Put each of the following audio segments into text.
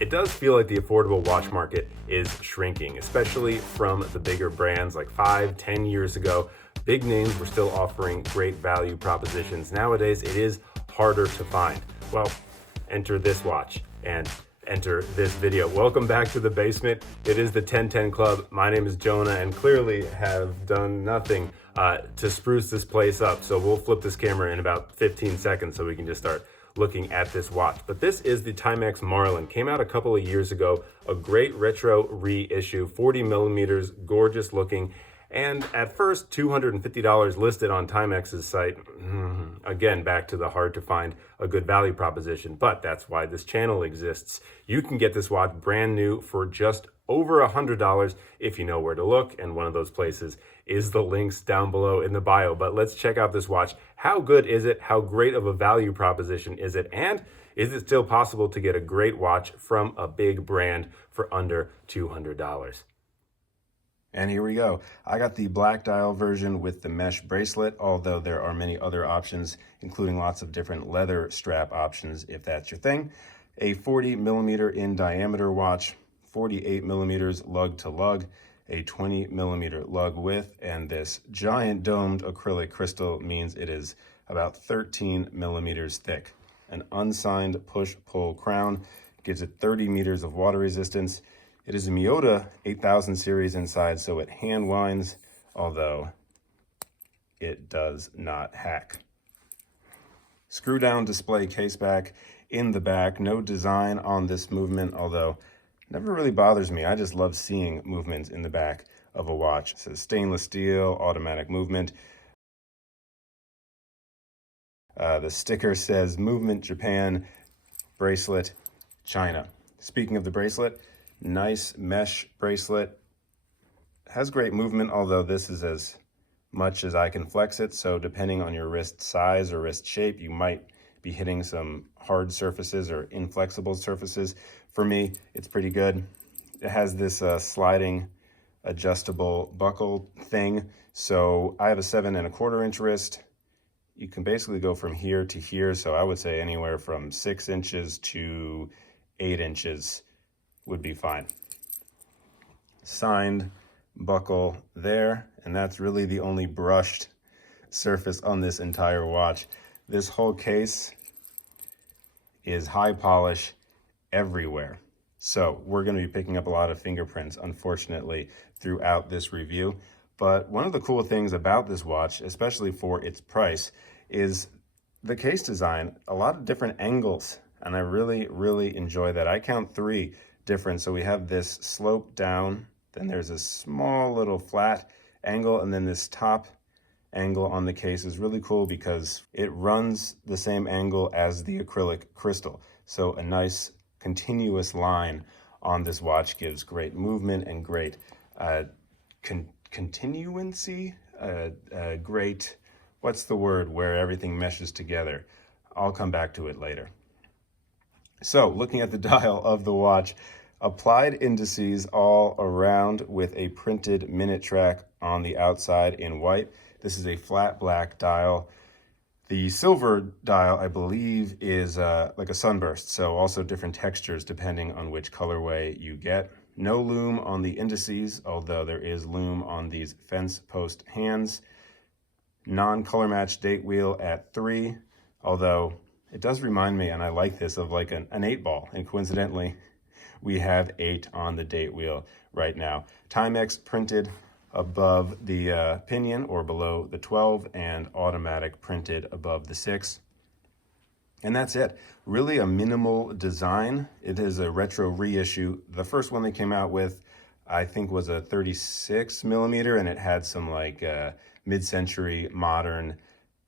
It does feel like the affordable watch market is shrinking, especially from the bigger brands. Like 5, 10 years ago, big names were still offering great value propositions. Nowadays, it is harder to find. Well, enter this watch and enter this video. Welcome back to the basement. It is the 1010 Club. My name is Jonah and clearly have done nothing to spruce this place up. So we'll flip this camera in about 15 seconds so we can just start looking at this watch. But this is the Timex Marlin. Came out a couple of years ago. A great retro reissue, 40 millimeters, gorgeous looking. And at first, $250 listed on Timex's site. Again, back to the hard to find a good value proposition, but that's why this channel exists. You can get this watch brand new for just over $100 if you know where to look, and one of those places is the links down below in the bio. But let's check out this watch. How good is it? How great of a value proposition is it? And is it still possible to get a great watch from a big brand for under $200? And here we go. I got the black dial version with the mesh bracelet, although there are many other options, including lots of different leather strap options if that's your thing. A 40 millimeter in diameter watch, 48 millimeters lug to lug, a 20 millimeter lug width, and this giant domed acrylic crystal means it is about 13 millimeters thick. An unsigned push-pull crown gives it 30 meters of water resistance. It is a Miyota 8000 series inside, so it hand winds, although it does not hack. Screw down display case back in the back. No design on this movement, although never really bothers me. I just love seeing movements in the back of a watch. It says stainless steel, automatic movement. The sticker says Movement Japan, bracelet China. Speaking of the bracelet, nice mesh bracelet. Has great movement, although this is as much as I can flex it. So depending on your wrist size or wrist shape, you might be hitting some hard surfaces or inflexible surfaces. For me, it's pretty good. It has this sliding adjustable buckle thing. So I have a 7¼ inch wrist. You can basically go from here to here. So I would say anywhere from 6 inches to 8 inches would be fine. Signed buckle there, and that's really the only brushed surface on this entire watch. This whole case is high polish everywhere. So we're going to be picking up a lot of fingerprints, unfortunately, throughout this review. But one of the cool things about this watch, especially for its price, is the case design. A lot of different angles, and I really enjoy that. I count 3 different. So we have this slope down, then there's a small little flat angle, and then this top angle on the case is really cool because it runs the same angle as the acrylic crystal. So a nice continuous line on this watch gives great movement and great continuancy, great, what's the word, where everything meshes together. I'll come back to it later. So looking at the dial of the watch, applied indices all around with a printed minute track on the outside in white. This is a flat black dial. The silver dial, I believe, is like a sunburst, so also different textures depending on which colorway you get. No loom on the indices, although there is loom on these fence post hands. Non-color match date wheel at 3, although it does remind me, and I like this, of like an 8-ball, and coincidentally, we have 8 on the date wheel right now. Timex printed above the pinion or below the 12, and automatic printed above the 6. And that's it. Really a minimal design. It is a retro reissue. The first one they came out with, I think, was a 36 millimeter, and it had some like mid-century modern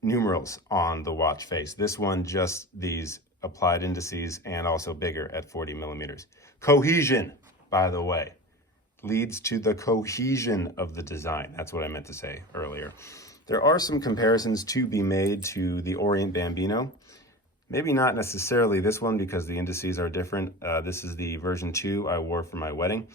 numerals on the watch face. This one, just these applied indices, and also bigger at 40 millimeters. Cohesion, by the way, leads to the cohesion of the design. That's what I meant to say earlier. There are some comparisons to be made to the Orient Bambino. Maybe not necessarily this one because the indices are different. This is the version 2 I wore for my wedding.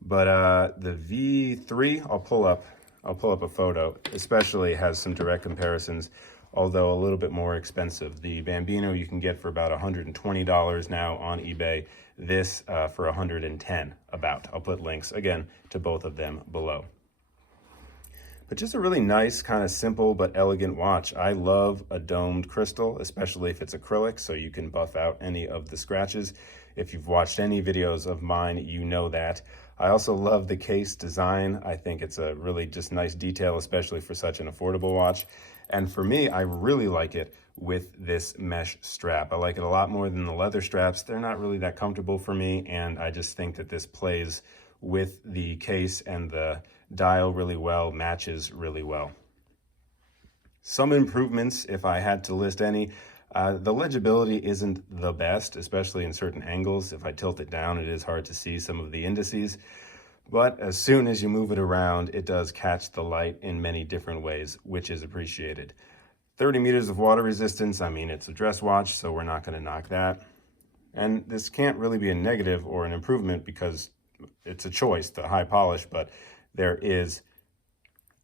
But the V3, I'll pull up a photo, especially has some direct comparisons although a little bit more expensive. The Bambino you can get for about $120 now on eBay. This for $110 about. I'll put links again to both of them below. But just a really nice, kind of simple but elegant watch. I love a domed crystal, especially if it's acrylic, so you can buff out any of the scratches. If you've watched any videos of mine, you know that. I also love the case design. I think it's a really just nice detail, especially for such an affordable watch. And for me, I really like it with this mesh strap. I like it a lot more than the leather straps. They're not really that comfortable for me, and I just think that this plays with the case and the dial really well, matches really well. Some improvements, if I had to list any, the legibility isn't the best, especially in certain angles. If I tilt it down, it is hard to see some of the indices. But as soon as you move it around, it does catch the light in many different ways, which is appreciated. 30 meters of water resistance. I mean, it's a dress watch, so we're not going to knock that. And this can't really be a negative or an improvement because it's a choice, the high polish, but there is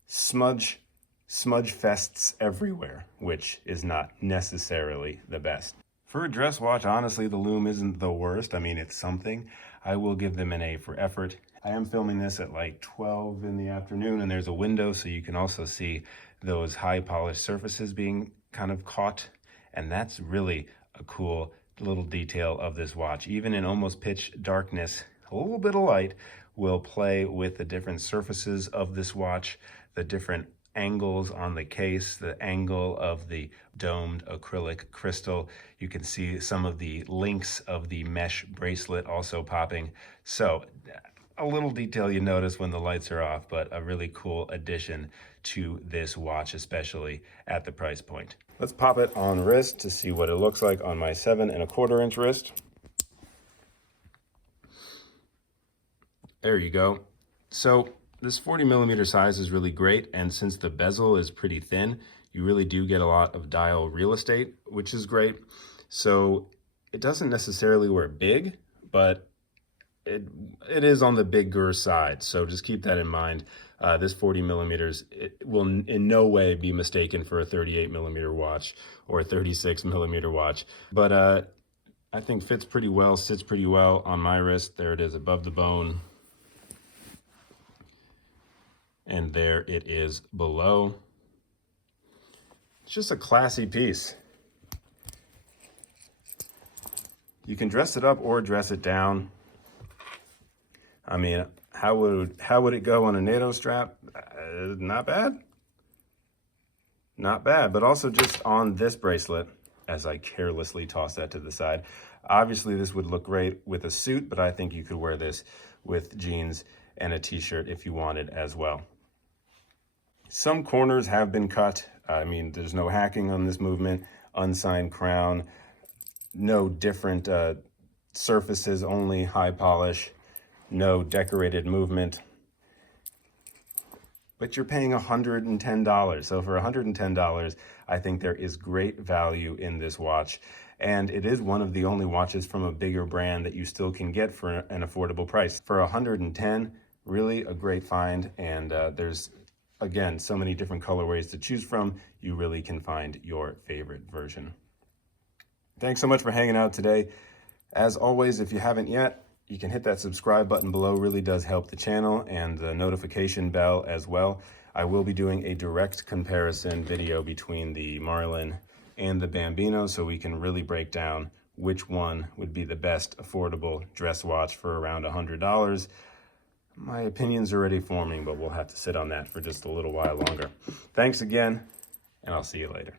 smudge fests everywhere, which is not necessarily the best. For a dress watch, honestly, the lume isn't the worst. I mean, it's something. I will give them an A for effort. I am filming this at like 12 in the afternoon, and there's a window, so you can also see those high polished surfaces being kind of caught. And that's really a cool little detail of this watch. Even in almost pitch darkness, a little bit of light will play with the different surfaces of this watch, the different angles on the case, the angle of the domed acrylic crystal. You can see some of the links of the mesh bracelet also popping. So a little detail you notice when the lights are off, but a really cool addition to this watch, especially at the price point. Let's pop it on wrist to see what it looks like on my 7 1/4 inch wrist. There you go. So this 40 millimeter size is really great, and since the bezel is pretty thin, you really do get a lot of dial real estate, which is great. So it doesn't necessarily wear big, but it is on the bigger side, so just keep that in mind. This 40 millimeters, it will in no way be mistaken for a 38 millimeter watch or a 36 millimeter watch, but I think fits pretty well, sits pretty well on my wrist. There it is above the bone. And there it is below. It's just a classy piece. You can dress it up or dress it down. I mean, how would it go on a NATO strap? Not bad. Not bad, but also just on this bracelet, as I carelessly toss that to the side. Obviously, this would look great with a suit, but I think you could wear this with jeans and a t-shirt if you wanted as well. Some corners have been cut. I mean, there's no hacking on this movement, unsigned crown, no different surfaces, only high polish, no decorated movement. But you're paying $110. So for $110, I think there is great value in this watch. And it is one of the only watches from a bigger brand that you still can get for an affordable price. For $110, really a great find. And there's, again, so many different colorways to choose from. You really can find your favorite version. Thanks so much for hanging out today. As always, if you haven't yet, you can hit that subscribe button below. Really does help the channel, and the notification bell as well. I will be doing a direct comparison video between the Marlin and the Bambino, so we can really break down which one would be the best affordable dress watch for around $100. My opinion's already forming, but we'll have to sit on that for just a little while longer. Thanks again, and I'll see you later.